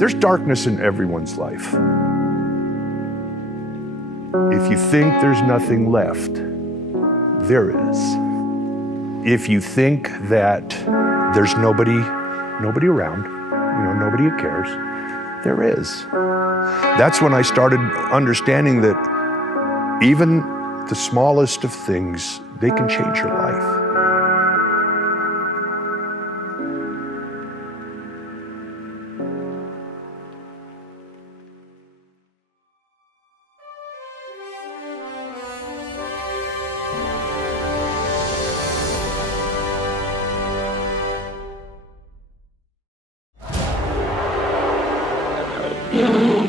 There's darkness in everyone's life. If you think there's nothing left, there is. If you think that there's nobody around, nobody who cares, there is. That's when I started understanding that even the smallest of things, they can change your life. Yeah.